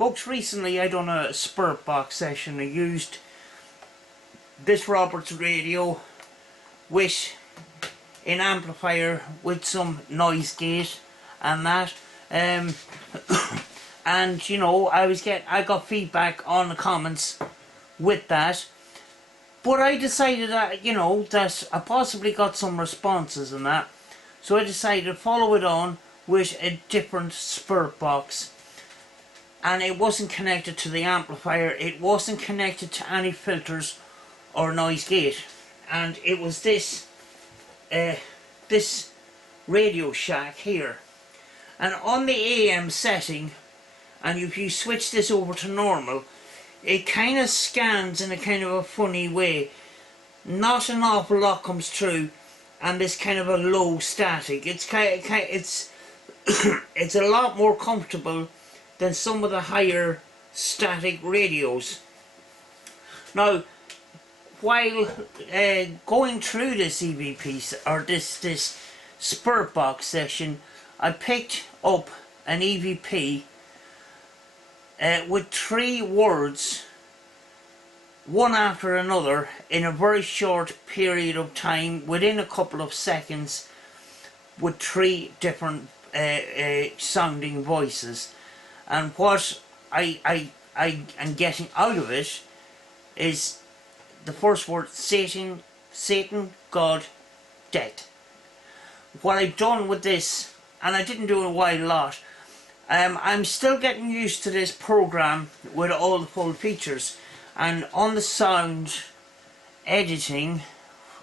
Folks, recently I done a spirit box session. I used this Roberts radio with an amplifier with some noise gate and that. And you know, I got feedback on the comments with that. But I decided that, you know, that I possibly got some responses and that. So I decided to follow it on with a different spirit box. And it wasn't connected to the amplifier, it wasn't connected to any filters or noise gate. And it was this Radio Shack here. And on the AM setting, and if you switch this over to normal, it kind of scans in a kind of a funny way. Not an awful lot comes through, and this kind of a low static. It's it's a lot more comfortable than some of the higher static radios. Now, while going through this EVP or this spirit box session, I picked up an EVP with 3 words, one after another, in a very short period of time, within a couple of seconds, with 3 different sounding voices. And what I am getting out of it is the first word: Satan, God, death. What I've done with this, and I didn't do it a while lot, I'm still getting used to this program with all the full features, and on the sound editing,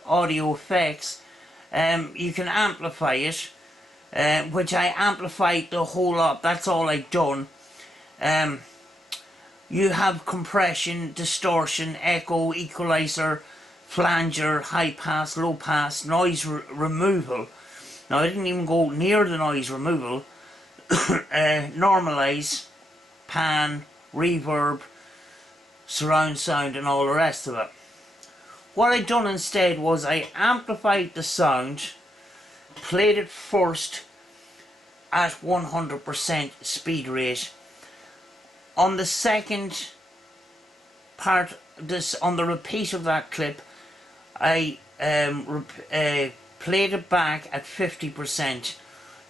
audio effects, you can amplify it, which I amplified the whole lot. That's all I've done. You have compression, distortion, echo, equalizer, flanger, high pass, low pass, noise removal. Now I didn't even go near the noise removal. Normalize, pan, reverb, surround sound, and all the rest of it. What I done instead was I amplified the sound, played it first at 100% speed rate. On the second part, on the repeat of that clip, I played it back at 50%.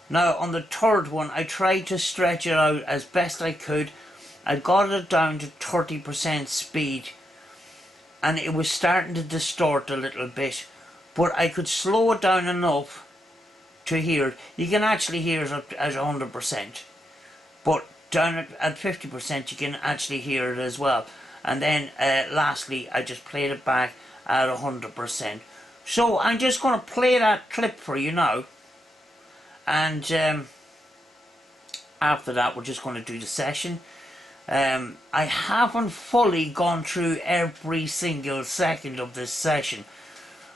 Now on the third one, I tried to stretch it out as best I could. I got it down to 30% speed, and it was starting to distort a little bit, but I could slow it down enough to hear it. You can actually hear it at 100%, but down at 50% you can actually hear it as well. And then lastly, I just played it back at 100%. So I'm just going to play that clip for you now, and after that we're just going to do the session. I haven't fully gone through every single second of this session,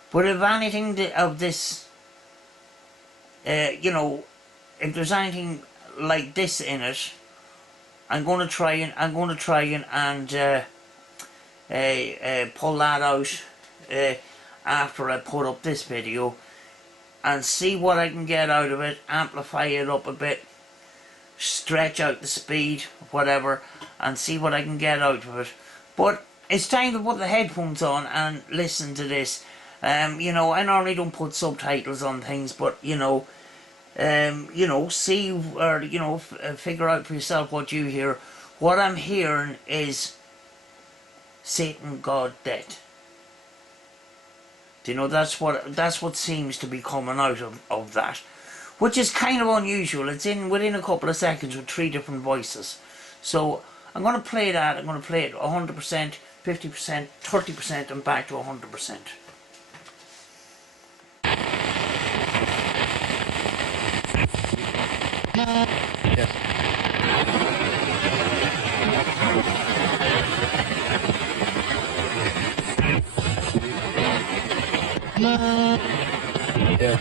but if anything of this, you know, if there's anything like this in it, I'm going to try and pull that out after I put up this video, and see what I can get out of it, amplify it up a bit, stretch out the speed, whatever, and see what I can get out of it. But it's time to put the headphones on and listen to this. You know, I normally don't put subtitles on things, but you know, see, or you know, figure out for yourself what you hear. What I'm hearing is Satan, God, death. Do you know, that's what seems to be coming out of that, which is kind of unusual. It's within a couple of seconds with 3 different voices. So I'm going to play that. I'm going to play it 100%, 50%, 30%, and back to 100%. Yes. Yes.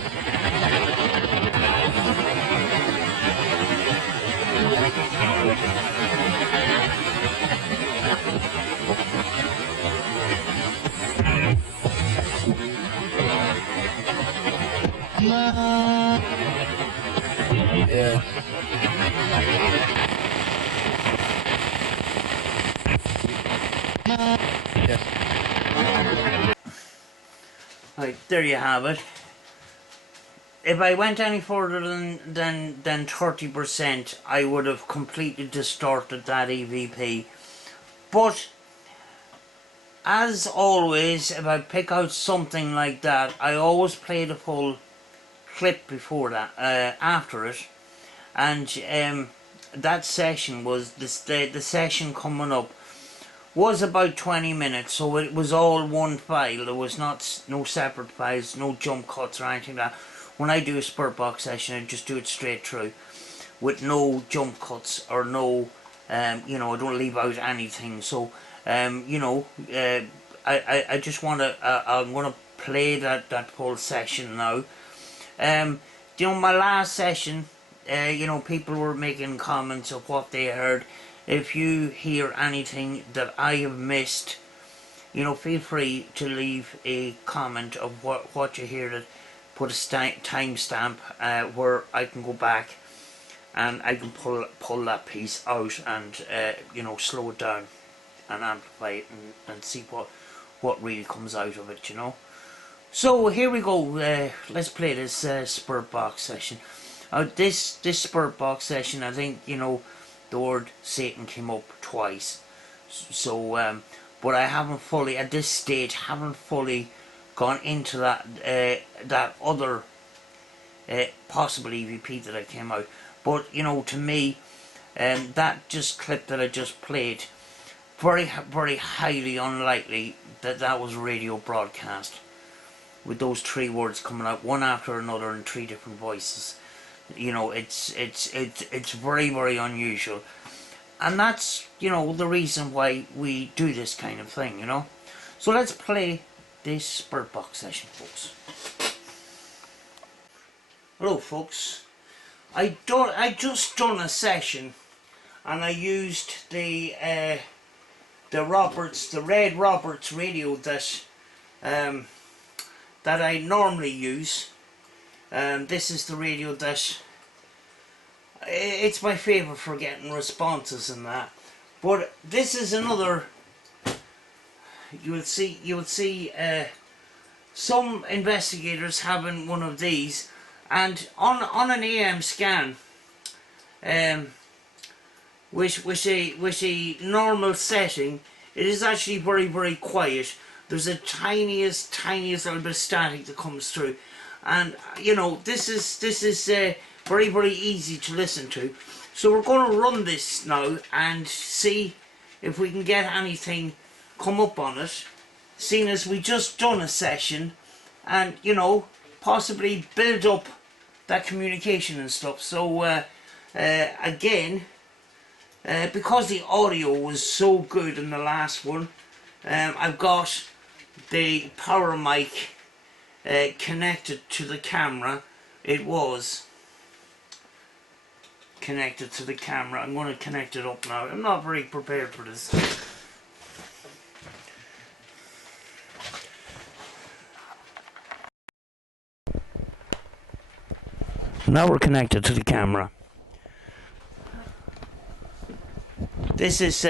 Yeah. Right, there you have it. If I went any further than 30%, I would have completely distorted that EVP. But as always, if I pick out something like that, I always play the full clip before that, after it, and that session was the session coming up was about 20 minutes, so it was all one file. There was no separate files, no jump cuts or anything like that. When I do a Spirit Box session, I just do it straight through with no jump cuts or no you know, I don't leave out anything. So you know, I just want to I'm going to play that whole session now. You know, my last session, you know, people were making comments of what they heard. If you hear anything that I have missed, you know, feel free to leave a comment of what you hear, that put a timestamp where I can go back and I can pull that piece out and you know, slow it down and amplify it and see what really comes out of it, you know. So here we go. Let's play this Spirit Box session. This Spirit Box session, I think, you know, the word Satan came up twice. So, but I haven't fully, at this stage, haven't fully gone into that that other possible EVP that I came out. But you know, to me, that just clip that I just played, very highly unlikely that was radio broadcast, with those three words coming out one after another in three different voices. You know, it's very unusual, and that's, you know, the reason why we do this kind of thing, you know. So let's play this Spirit Box session, folks. Hello, folks. I just done a session, and I used the Red Roberts radio that I normally use. This is the radio that it's my favourite for getting responses and that. But this is another. You will see some investigators having one of these, and on an AM scan, with a normal setting, it is actually very quiet. There's a tiniest little bit of static that comes through, and you know, this is very easy to listen to. So we're going to run this now and see if we can get anything come up on it, seeing as we just done a session, and you know, possibly build up that communication and stuff. So again, because the audio was so good in the last one, I've got the power mic connected to the camera. It was connected to the camera. I'm going to connect it up now. I'm not very prepared for this. Now we're connected to the camera. This is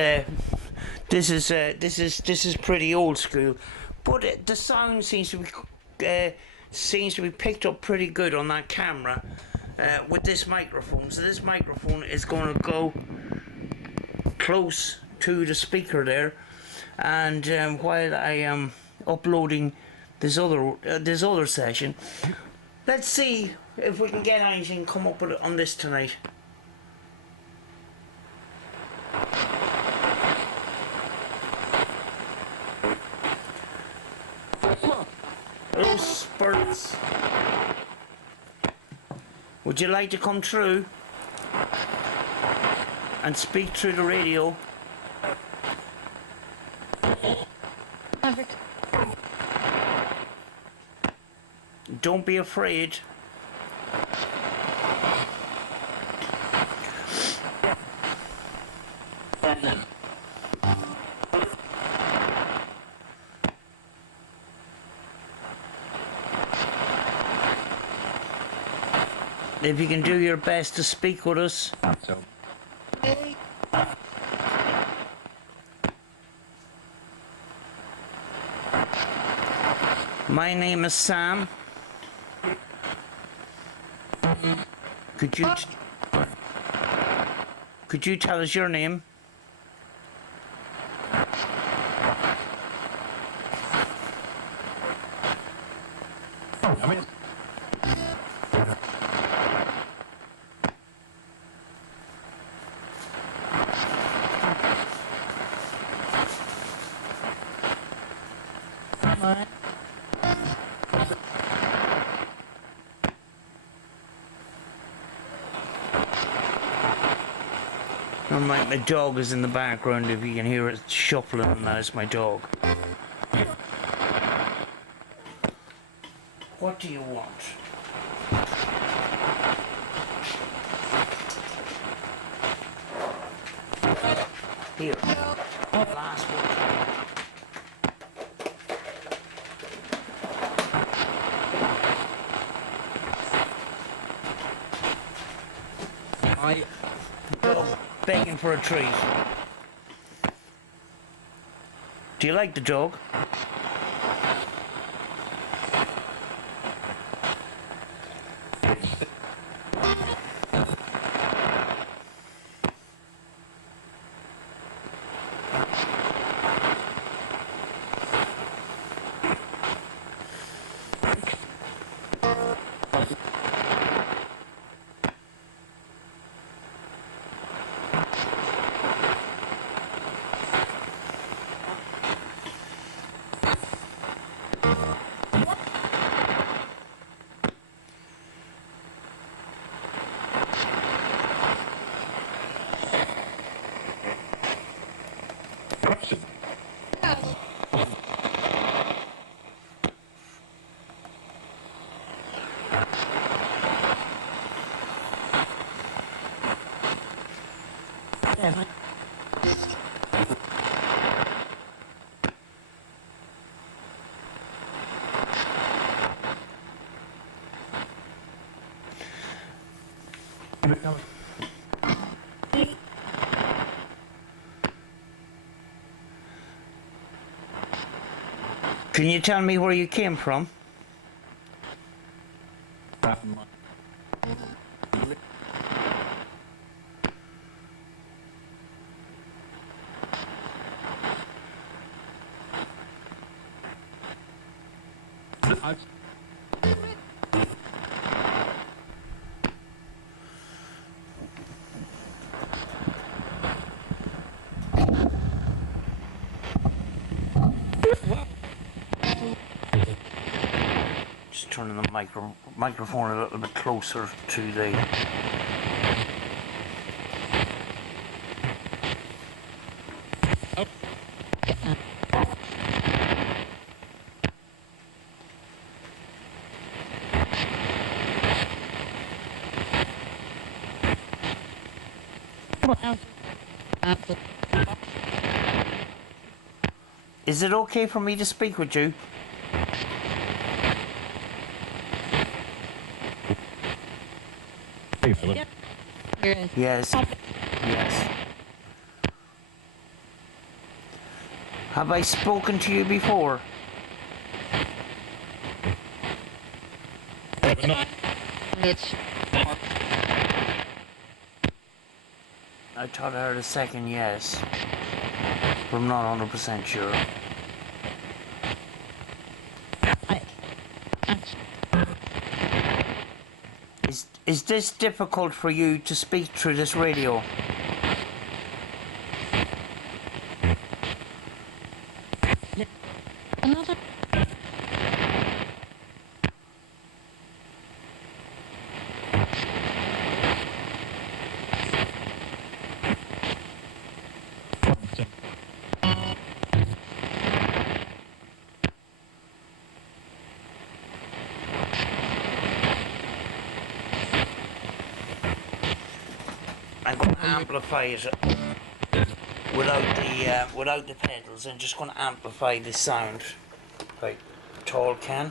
pretty old school, but the sound seems to be picked up pretty good on that camera with this microphone. So this microphone is going to go close to the speaker there, and while I am uploading this other session, let's see if we can get anything come up with it on this tonight. Hello, Spurts. Would you like to come through and speak through the radio? Perfect. Don't be afraid. If you can do your best to speak with us. My name is Sam. Could you could you tell us your name? My dog is in the background. If you can hear it shuffling, that is my dog. What do you want? Here. Last one. Dog begging for a treat. Do you like the dog? Can you tell me where you came from? Just turning the microphone a little bit closer to the... Is it okay for me to speak with you? Yes. Yes. Have I spoken to you before? I thought I heard a second yes, but I'm not 100% sure. Is this difficult for you to speak through this radio? I'm going to amplify it without the pedals. I'm just going to amplify the sound like tall can.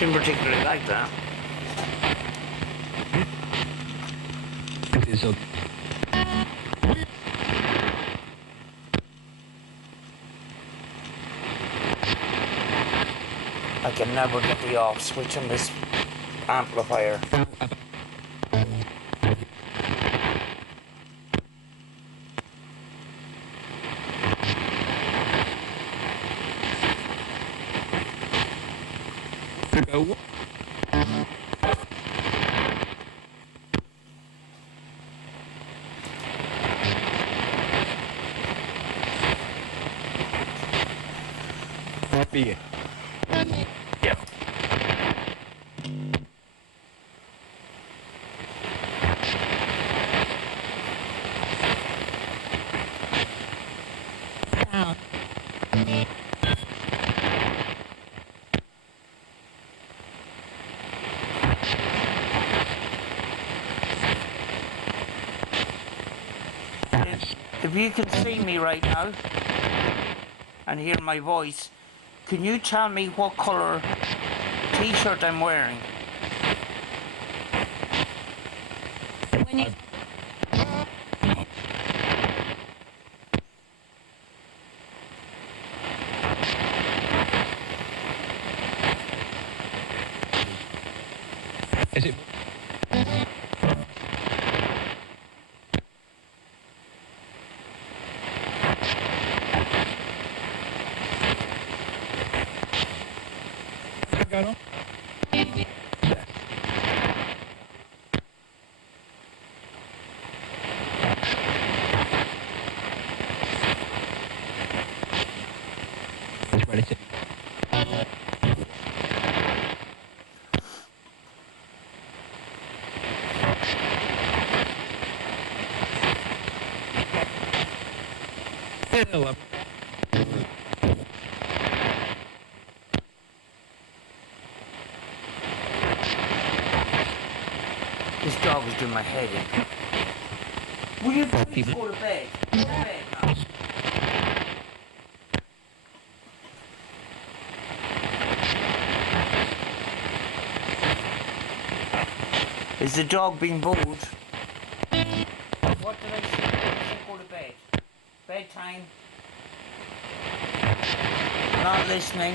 Didn't particularly like that. So I can never get the off switch on this amplifier. go. Happy. Yep. If you can see me right now and hear my voice, can you tell me what colour t-shirt I'm wearing? When you Is it? Got on? Yes. It's ready to. Hello. This dog is doing my head in. Will you please go to bed? Go to bed now. Is the dog being bored? What did I say? I said go to bed. Bedtime. Not listening.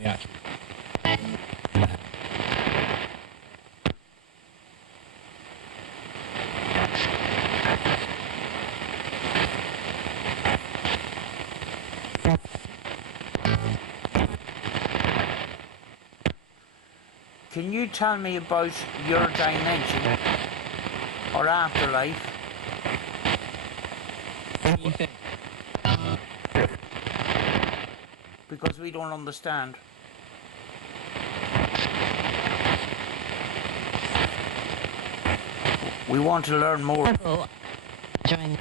Yeah. Can you tell me about your dimension or afterlife? What do you think? Because we don't understand. We want to learn more. several join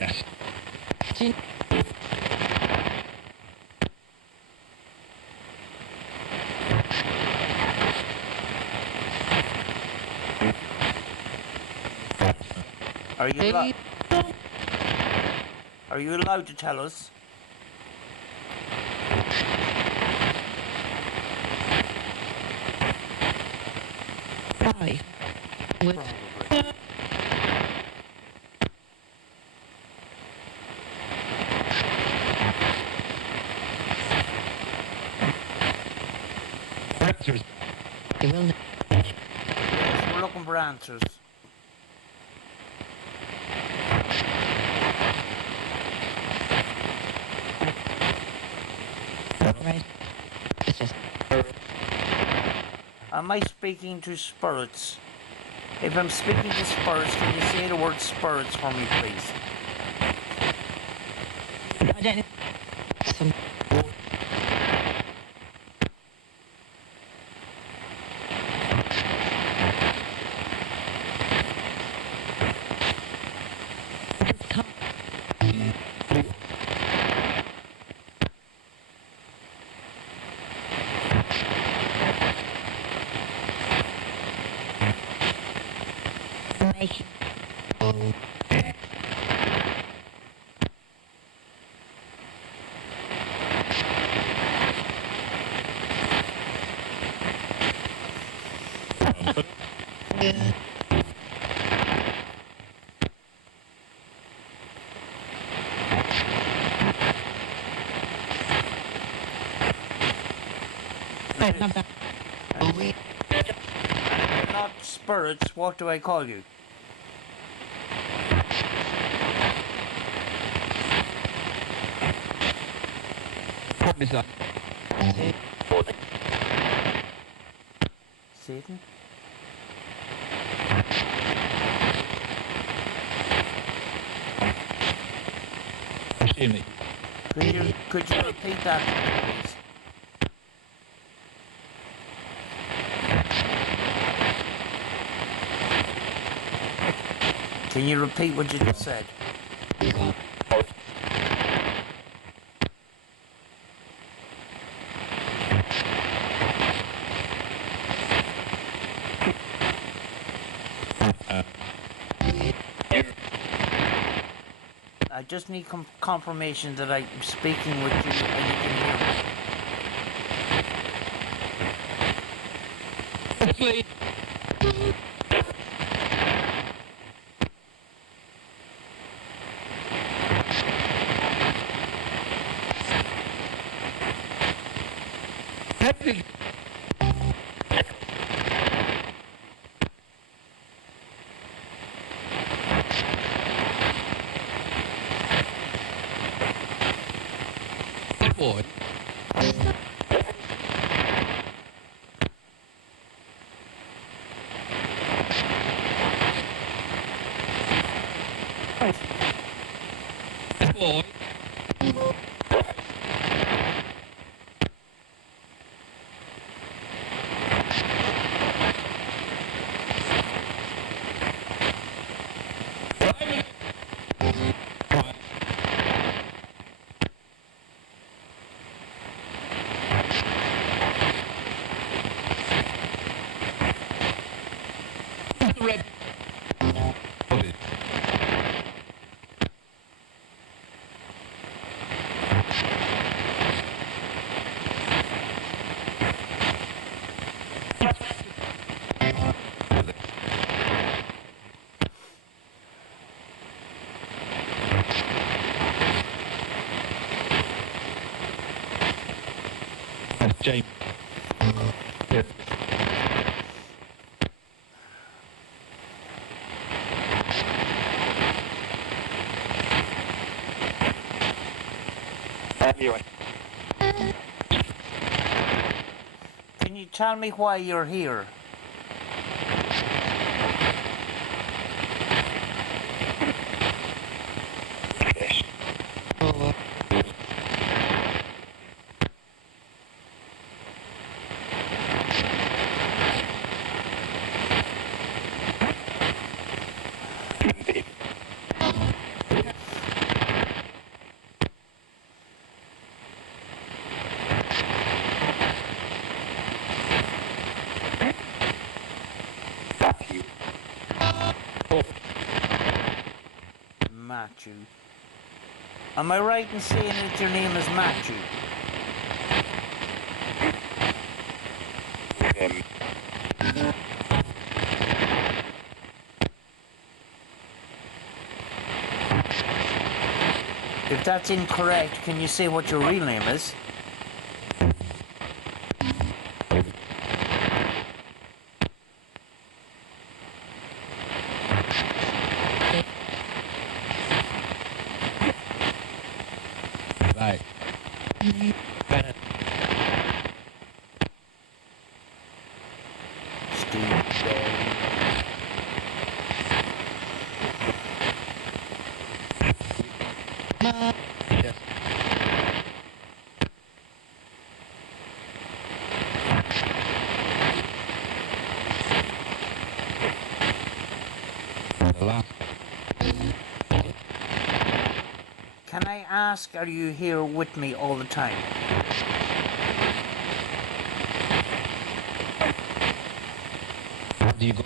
Yes. Are you allowed to tell us? probably with Answers. you will Yes, we're looking for answers. right. It's just Am I speaking to spirits? If I'm speaking to spirits, can you say the word spirits for me, please? I don't know. Some making Not spirits, what do I call you? Promise that. Satan? Extremely. Could you repeat that, please? Can you repeat what you just said? I just need confirmation that I'm speaking with you and you can hear me. Please. Boy. Boy. Red. James. Yes. Anyway. Can you tell me why you're here? Matthew. Am I right in saying that your name is Matthew? If that's incorrect, can you say what your real name is? Right. Steve Bell. Yes. The last. Can I ask, are you here with me all the time? Do you go?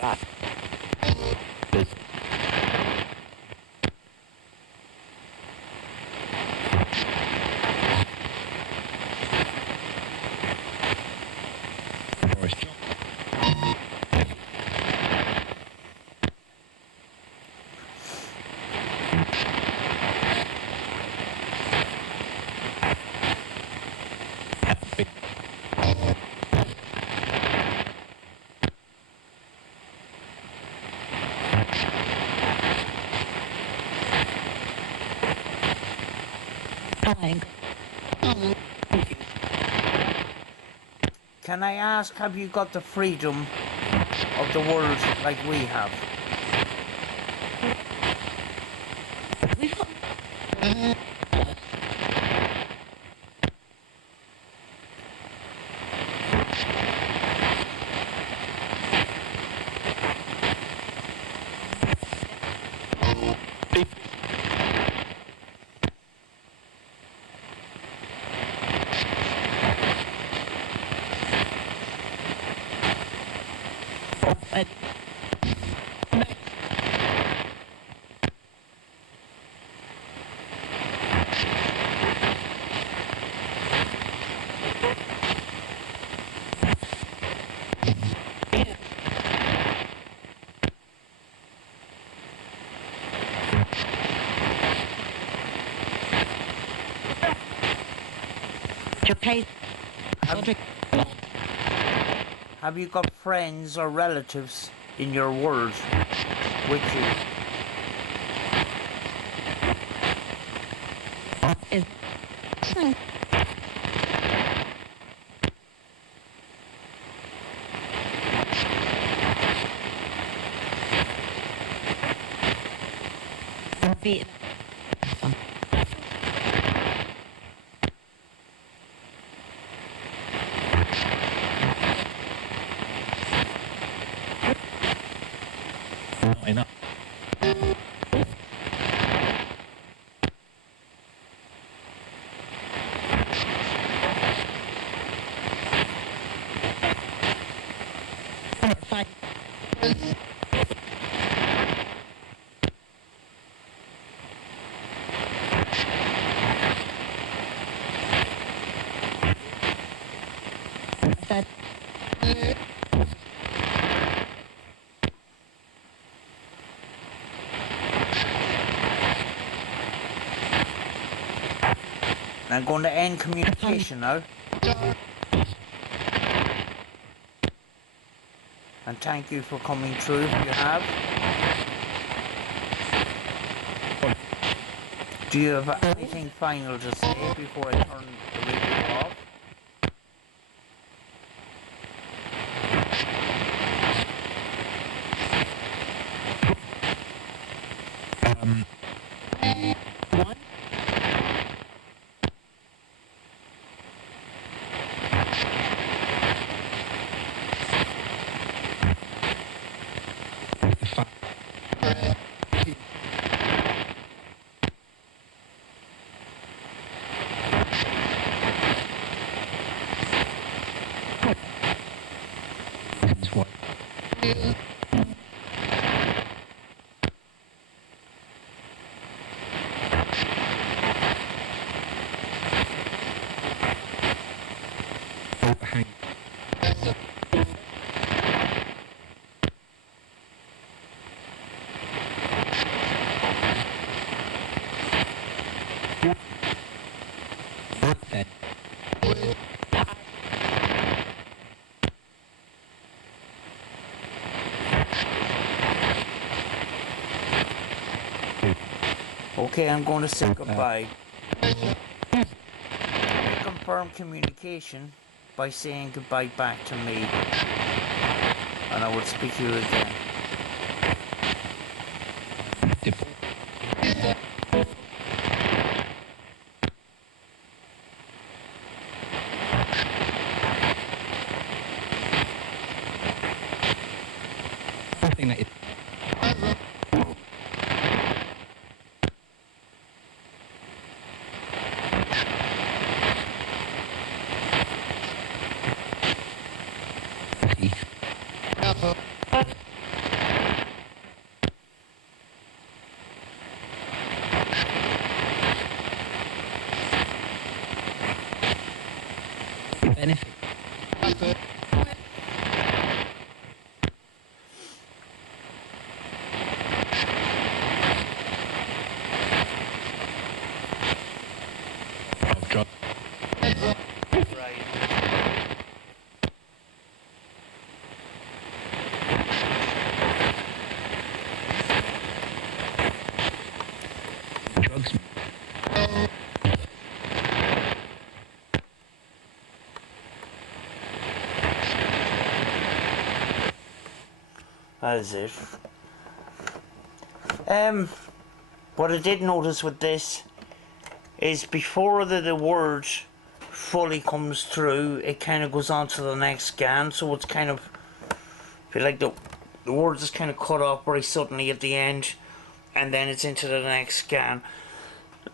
that. There's Boris Johnson. Flying. Can I ask, have you got the freedom of the world like we have? We've got Japan. Have you got friends or relatives in your world with you? Is Vietnam. not enough. Fight. That I'm going to end communication now. And thank you for coming through if you have. Do you have anything final to say before I turn the radio off? one. That's what. Hang. Then. Okay, I'm going to say goodbye. Confirm communication by saying goodbye back to me. And I will speak to you again. Something that is. benefit. Of drug. Right. Drugs. That is it. What I did notice with this is before the word fully comes through, it kind of goes on to the next scan, so it's kind of, I feel like the words is kind of cut off very suddenly at the end, and then it's into the next scan.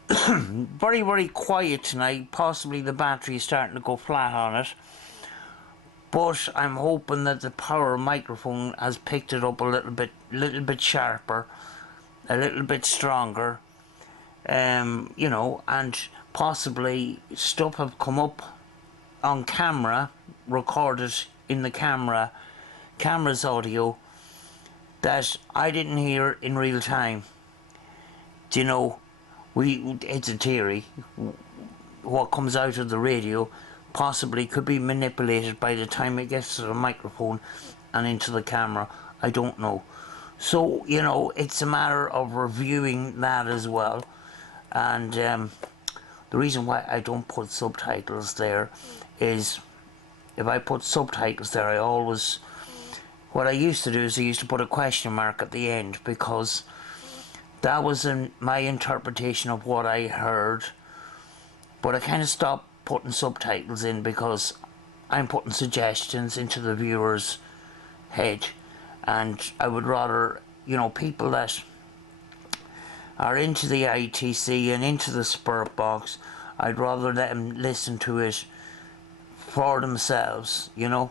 Very, very quiet tonight. Possibly the battery is starting to go flat on it. But I'm hoping that the power microphone has picked it up a little bit sharper, a little bit stronger. You know, and possibly stuff have come up on camera, recorded in the camera's audio, that I didn't hear in real time. Do you know, it's a theory. What comes out of the radio possibly could be manipulated by the time it gets to the microphone and into the camera. I don't know. So, you know, it's a matter of reviewing that as well. And the reason why I don't put subtitles there is, if I put subtitles there, what I used to do is I used to put a question mark at the end, because that was my interpretation of what I heard. But I kind of stopped putting subtitles in because I'm putting suggestions into the viewer's head, and I would rather, you know, people that are into the ITC and into the Spirit Box, I'd rather let them listen to it for themselves, you know.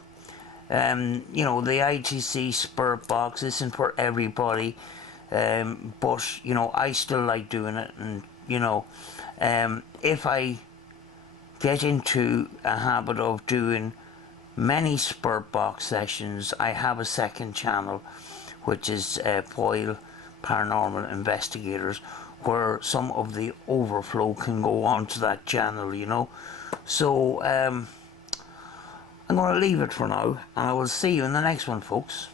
You know, the ITC Spirit Box isn't for everybody, but, you know, I still like doing it, and, you know, if I get into a habit of doing many Spirit Box sessions, I have a second channel, which is Foil Paranormal Investigators, where some of the overflow can go on to that channel, you know. So I'm going to leave it for now, and I will see you in the next one, folks.